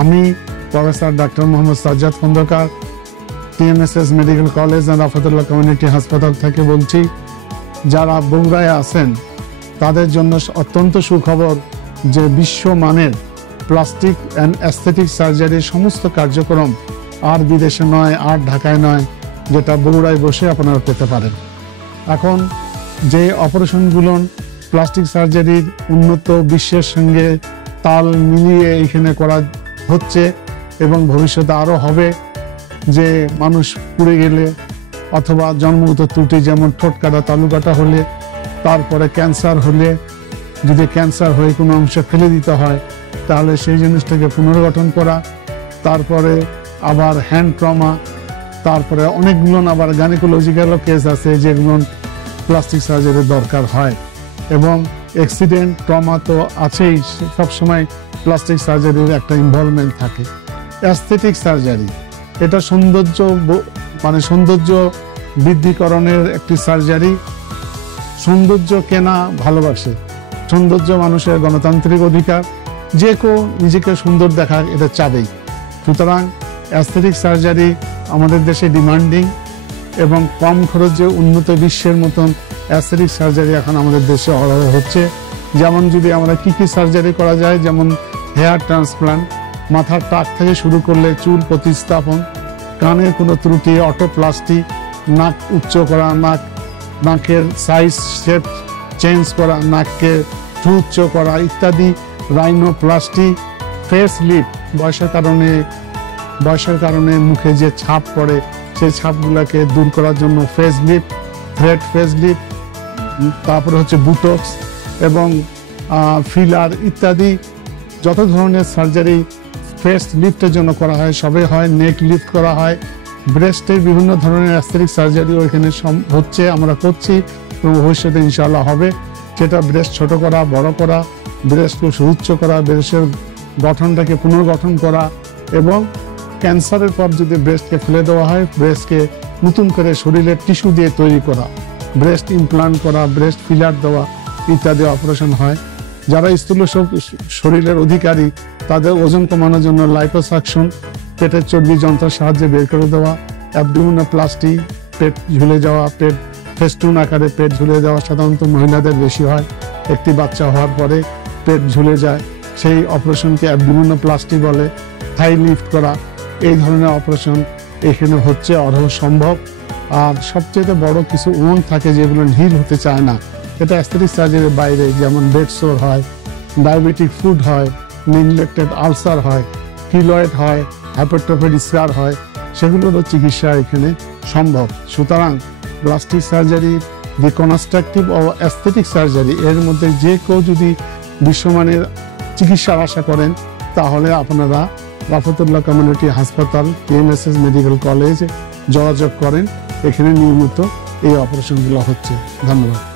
আমি professor doctor Mohammad Sajjad Khandakar TMSS medical college and Rafatullah community হাসপাতাল থেকে বলছি। যারা বগুড়ায় আছেন তাদের জন্য অত্যন্ত সুখবর যে বিশ্বমানের প্লাস্টিক অ্যান্ড অ্যাস্থেটিক সার্জারির সমস্ত কার্যক্রম আর বিদেশে নয়, আর ঢাকায় নয়, যেটা বগুড়ায় বসে আপনারা পেতে পারেন। এখন যে অপারেশনগুলো প্লাস্টিক সার্জারির উন্নত বিশ্বের সঙ্গে তাল মিলিয়ে এখানে করা হচ্ছে এবং ভবিষ্যতে আরও হবে, যে মানুষ পুড়ে গেলে অথবা জন্মগত ত্রুটি যেমন ঠোঁট কাটা, তালু কাটা হলে, তারপরে ক্যান্সার হলে যদি ক্যান্সার হয়ে কোনো অংশ ফেলে দিতে হয় তাহলে সেই জিনিসটাকে পুনর্গঠন করা, তারপরে আবার হ্যান্ড ট্রমা, তারপরে অনেকগুলো আবার গাইনোকোলজিক্যালও কেস আছে যেগুলো প্লাস্টিক সার্জারির দরকার হয়। এবং অ্যাক্সিডেন্ট ট্রমা তো আছেই, সবসময় প্লাস্টিক সার্জারির একটা ইনভলভমেন্ট থাকে। অ্যাস্থেটিক সার্জারি এটা সৌন্দর্য সৌন্দর্য বৃদ্ধিকরণের একটি সার্জারি। সৌন্দর্য কেনা ভালোবাসে, সৌন্দর্য মানুষের গণতান্ত্রিক অধিকার, যে কেউ নিজেকে সুন্দর দেখা এটা চাবেই। সুতরাং অ্যাস্থেটিক সার্জারি আমাদের দেশে ডিমান্ডিং এবং কম খরচে উন্নত বিশ্বের মতন অ্যাস্থেটিক সার্জারি এখন আমাদের দেশে হচ্ছে। যেমন যদি আমরা কি সার্জারি করা যায়, যেমন হেয়ার ট্রান্সপ্লান্ট, মাথার টাক থেকে শুরু করলে চুল প্রতিস্থাপন, কানের কোনো ত্রুটি অটোপ্লাস্টি, নাক উচ্চ করা, নাকের সাইজ শেপ চেঞ্জ করা, নাককে উচ্চ করা ইত্যাদি, রাইনোপ্লাস্টি, ফেস লিফট, বয়সের কারণে মুখে যে ছাপ পড়ে সেই ছাপগুলোকে দূর করার জন্য face lift, thread face lift, তারপরে হচ্ছে বুটক্স এবং ফিলার ইত্যাদি যত ধরনের সার্জারি ফেস লিফটের জন্য করা হয় সবই হয়। নেক লিফট করা হয়, ব্রেস্টের বিভিন্ন ধরনের অ্যাস্থেটিক সার্জারিও এখানে হচ্ছে, আমরা করছি এবং ভবিষ্যতে ইনশাআল্লাহ হবে। সেটা ব্রেস্ট ছোট করা, বড় করা, ব্রেস্টকে সুউচ্চ করা, ব্রেস্টের গঠনটাকে পুনর্গঠন করা এবং ক্যান্সারের পর যদি ব্রেস্টকে ফেলে দেওয়া হয় ব্রেস্টকে নতুন করে শরীরের টিস্যু দিয়ে তৈরি করা, ব্রেস্ট ইমপ্লান্ট করা, ব্রেস্ট ফিলার দেওয়া ইত্যাদি অপারেশন হয়। যারা স্থূল শরীরের অধিকারী তাদের ওজন কমানোর জন্য লাইপোসাকশন, পেটের চর্বি যন্ত্রের সাহায্যে বের করে দেওয়া, অ্যাবডোমিনোপ্লাস্টি, পেট ঝুলে যাওয়া, পেট ফেস্টুন আকারে পেট ঝুলে যাওয়া সাধারণত মহিলাদের বেশি হয়। একটি বাচ্চা হওয়ার পরে পেট ঝুলে যায়, সেই অপারেশনকে অ্যাবডোমিনোপ্লাস্টি বলে। থাই লিফট করা, এই ধরনের অপারেশন এখানে হচ্ছে অর্ধ সম্ভব। আর সবচেয়ে বড় কিছু ওন থাকে যেগুলো হিল হতে চায় না, এটা অ্যাস্থেটিক সার্জারির বাইরে, যেমন বেড সোর হয়, ডায়াবেটিক ফুড হয়, নেগলেক্টেড আলসার হয়, কিলয়েড হয়, হাইপারট্রফিড স্কার হয়, সেগুলোরও চিকিৎসা এখানে সম্ভব। সুতরাং প্লাস্টিক সার্জারি, রিকনস্ট্রাকটিভ ও অ্যাস্থেটিক সার্জারি এর মধ্যে যে কেউ যদি বিশ্বমানের চিকিৎসার আশা করেন তাহলে আপনারা রাফাতুল্লাহ কমিউনিটি হাসপাতাল টিএমএসএস মেডিকেল কলেজে যোগাযোগ করেন। এখানে নিয়মিত এই অপারেশনগুলো হচ্ছে। ধন্যবাদ।